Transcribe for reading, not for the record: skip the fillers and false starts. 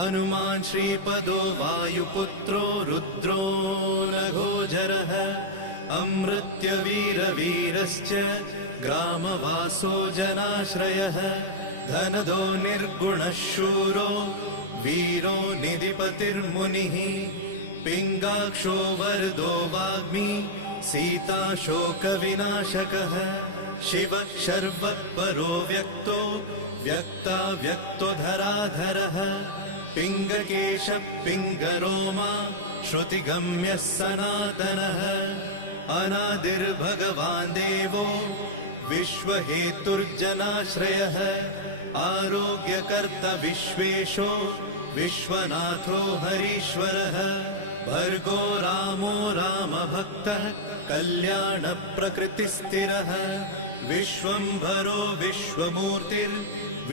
हनुमान् श्रीपदो वायुपुत्रो रुद्रो नघोजरः अमृत्यवीरवीरश्च ग्रामवासो जनाश्रयः धनदो निर्गुणः शूरो वीरो निधिपतिर्मुनिः पिङ्गाक्षो वरदो वाग्मी सीता शोकविनाशकः शिवः शर्वः व्यक्तो व्यक्तो धराधरः पिङ्गकेशः पिङ्गरोमा श्रुतिगम्यः सनातनः अनादिर्भगवान् देवो विश्वहेतुर्जनाश्रयः आरोग्यकर्ता विश्वेशो विश्वनाथो हरीश्वरः भर्गो रामो रामभक्तः कल्याणप्रकृतिस्थिरः विश्वम्भरो विश्वमूर्तिर्